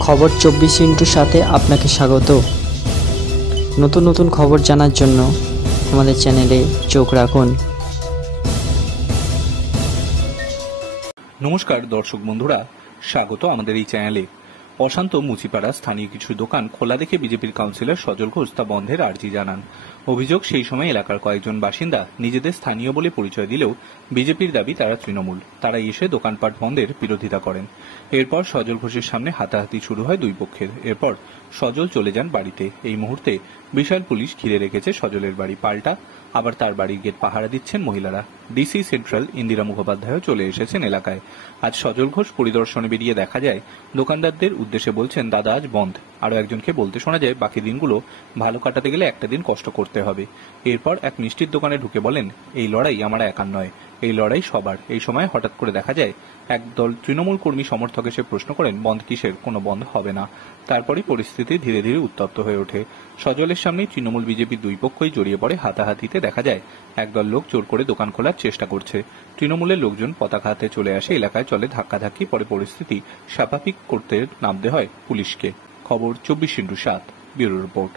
খবর 24x সাথে আপনাকে স্বাগত। নতুন নতুন খবর জানার জন্য আমাদের চ্যানেলে চোখ রাখুন। নমস্কার দর্শক বন্ধুরা, স্বাগত আমাদের এই চ্যানেলে। অশান্ত মুচিপাড়া স্থানীয় কিছু দোকান খোলা দেখে বিজেপির কাউন্সিলর সজল ঘোষ তা বন্ধের আর্জি জানান। অভিযোগ, সেই সময় এলাকার কয়েকজন বাসিন্দা নিজেদের স্থানীয় বলে পরিচয় দিলেও বিজেপির দাবি তারা তৃণমূল। তারা এসে দোকানপাট বন্ধের বিরোধিতা করেন। এরপর সজল ঘোষের সামনে হাতাহাতি শুরু হয় দুই পক্ষের। এরপর সজল চলে যান বাড়িতে। এই মুহূর্তে বিশাল পুলিশ ঘিরে রেখেছে সজলের বাড়ি। পাল্টা আবার তার বাড়ির গেট পাহারা দিচ্ছেন মহিলারা। ডিসি সেন্ট্রাল ইন্দিরা মুখোপাধ্যায়ও চলে এসেছেন এলাকায়। আজ সজল ঘোষ পরিদর্শনে বেরিয়ে দেখা যায় দোকানদারদের উদ্দেশ্যে বলছেন, দাদা আজ বন্ধ। আরও একজনকে বলতে শোনা যায়, বাকি দিনগুলো ভালো কাটাতে গেলে একটা দিন কষ্ট করতে হবে। এরপর এক মিষ্টির দোকানে ঢুকে বলেন, এই লড়াই আমার একার নয়, এই লড়াই সবার। এই সময় হঠাৎ করে দেখা যায় একদল তৃণমূল কর্মী সমর্থক এসে প্রশ্ন করেন, বন্ধ কিসের, কোনো বন্ধ হবে না। তারপরই পরিস্থিতি ধীরে ধীরে উত্তপ্ত হয়ে ওঠে। সজলের সামনে তৃণমূল বিজেপি দুই পক্ষই জড়িয়ে পড়ে হাতাহাতিতে। দেখা যায় একদল লোক জোর করে দোকান খোলার চেষ্টা করছে। তৃণমূলের লোকজন পতাকা হাতে চলে আসে। এলাকায় চলে ধাক্কাধাক্কি। পরে পরিস্থিতি স্বাভাবিক করতে নামতে হয় পুলিশকে। খবর 24x7, ব্যুরো রিপোর্ট।